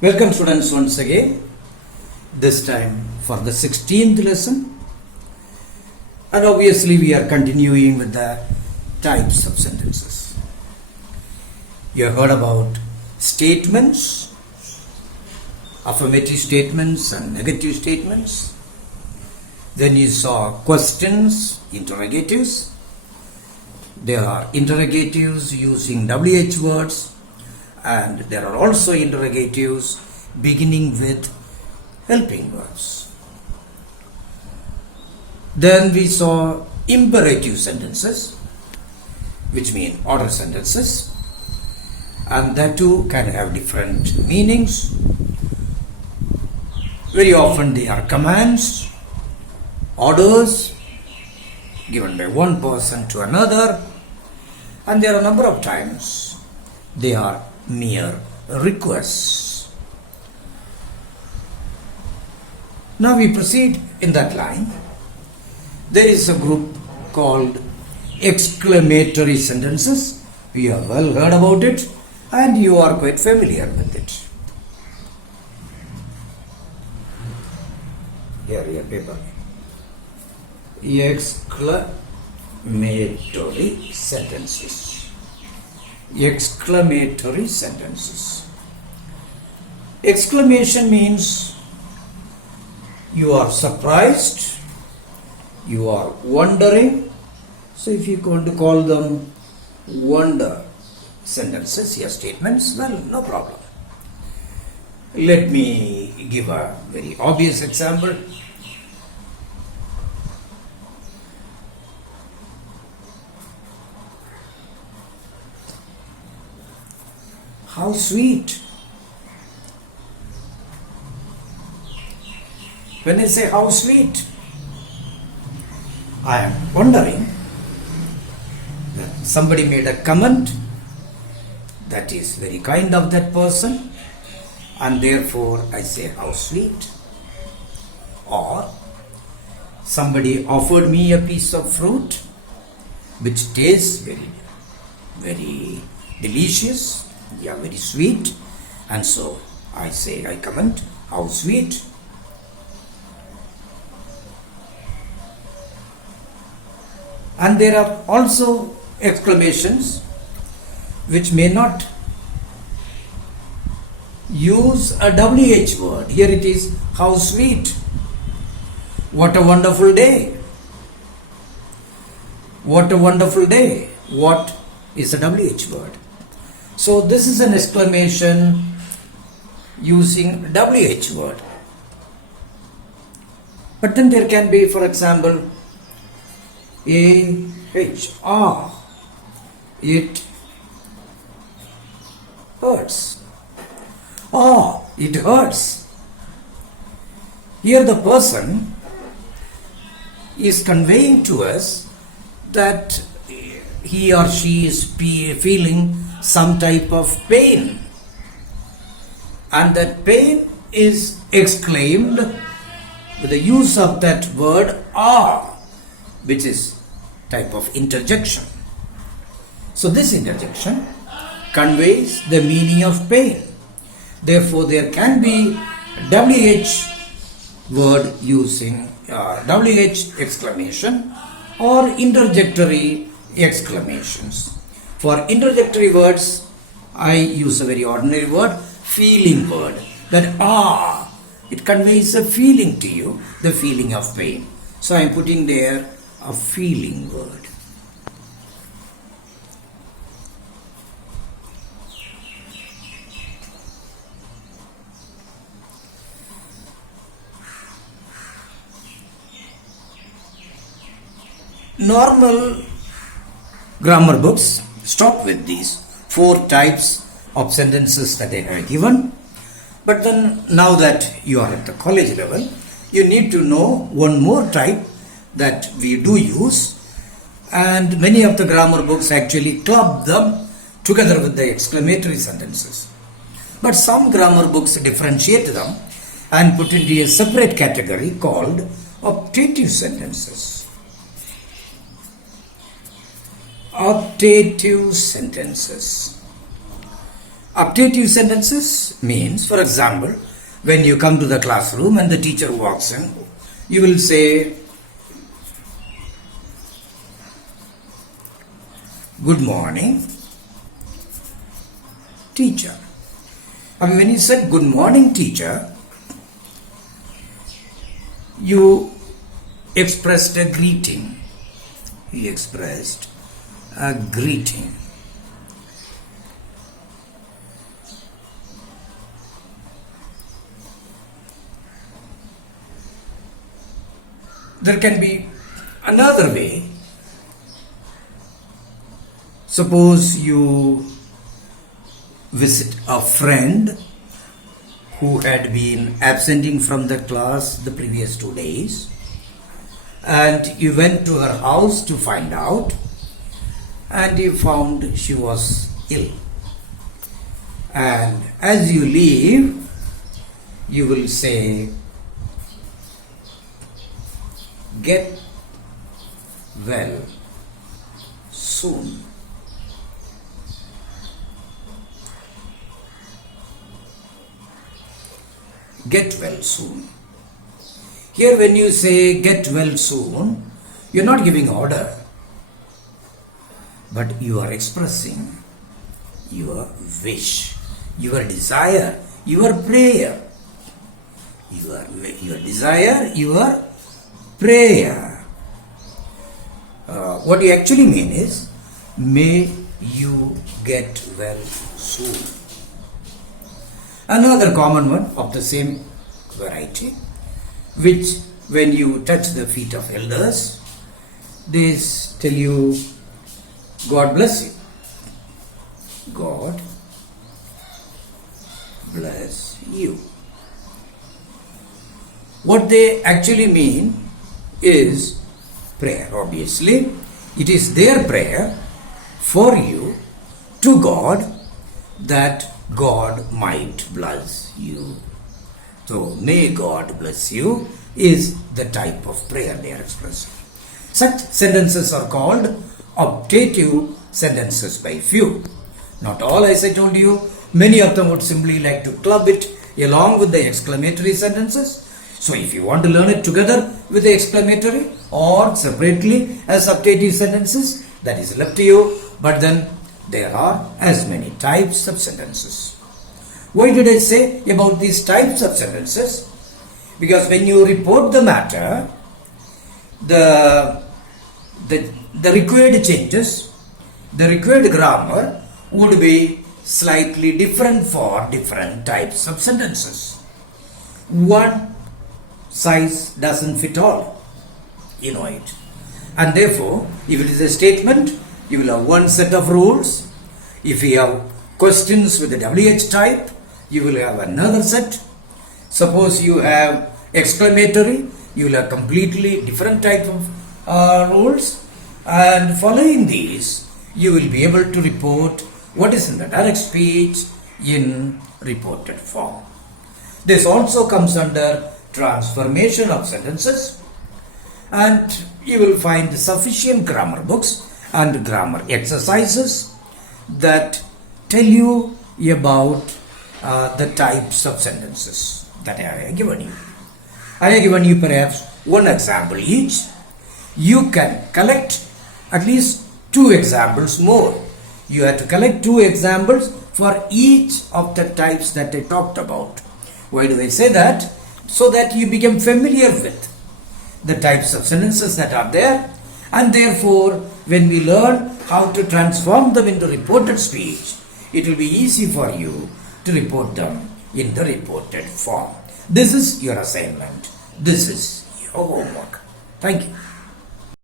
Welcome students once again, this time for the 16th lesson, and obviously we are continuing with the types of sentences. You have heard about statements, affirmative statements and negative statements. Then you saw questions, interrogatives. There are interrogatives using WH words, and there are also interrogatives beginning with helping verbs. Then we saw imperative sentences, which mean order sentences, and that too can have different meanings. Very often they are commands, orders given by one person to another, and there are a number of times they are mere requests. Now we proceed in that line. There is a group called exclamatory sentences. We have well heard about it and you are quite familiar with it. Here, your paper. Exclamatory sentences. Exclamatory sentences. Exclamation means you are surprised, you are wondering. So if you are going to call them wonder sentences, your statements, well, no problem. Let me give a very obvious example. How sweet. When I say how sweet, I am wondering that somebody made a comment that is very kind of that person, and therefore I say how sweet. Or somebody offered me a piece of fruit which tastes very, very delicious. Yeah, very sweet, and so I say, I comment, how sweet. And there are also exclamations which may not use a WH word. Here it is, how sweet. What a wonderful day. What a wonderful day. What is a WH word? So this is an exclamation using WH word. But then there can be, for example, AH. It hurts. It hurts. Here the person is conveying to us that he or she is feeling some type of pain, and that pain is exclaimed with the use of that word which is type of interjection. So this interjection conveys the meaning of pain. Therefore there can be WH word using WH exclamation or interjectory exclamations. For interjectory words, I use a very ordinary word, feeling word. That it conveys a feeling to you, the feeling of pain. So I am putting there a feeling word. Normal grammar books stop with these 4 types of sentences that they have given. But then now that you are at the college level, you need to know one more type that we do use, and many of the grammar books actually club them together with the exclamatory sentences. But some grammar books differentiate them and put into a separate category called optative sentences. Optative sentences. Updative sentences means, for example, when you come to the classroom and the teacher walks in, you will say, "Good morning, teacher." I mean, when you said "Good morning, teacher," you expressed a greeting. He expressed a greeting. There can be another way. Suppose you visit a friend who had been absenting from the class the previous 2 days, and you went to her house to find out, and you found she was ill. And as you leave, you will say, "Get well soon." Get well soon. Here when you say "get well soon," you're not giving order, but you are expressing your wish, your desire, your prayer. Your desire, your prayer. What you actually mean is, may you get well soon. Another common one of the same variety, which when you touch the feet of elders, they tell you, "God bless you." God bless you. What they actually mean is prayer. Obviously, it is their prayer for you to God that God might bless you. So, "may God bless you" is the type of prayer they are expressing. Such sentences are called optative sentences by few. Not all, as I told you. Many of them would simply like to club it along with the exclamatory sentences. So if you want to learn it together with the exclamatory or separately as optative sentences, that is left to you. But then there are as many types of sentences. Why did I say about these types of sentences? Because when you report the matter, the required changes, the required grammar would be slightly different for different types of sentences. One size doesn't fit all. You know it. And therefore, if it is a statement, you will have one set of rules. If you have questions with the WH type, you will have another set. Suppose you have exclamatory, you will have completely different type of rules. And following these, you will be able to report what is in the direct speech in reported form. This also comes under transformation of sentences, and you will find sufficient grammar books and grammar exercises that tell you about the types of sentences that I have given you. I have given you perhaps one example each. You can collect at least 2 examples more. You have to collect 2 examples for each of the types that I talked about. Why do I say that? So that you become familiar with the types of sentences that are there, and therefore when we learn how to transform them into reported speech, it will be easy for you to report them in the reported form. This is your assignment. This is your homework. Thank you.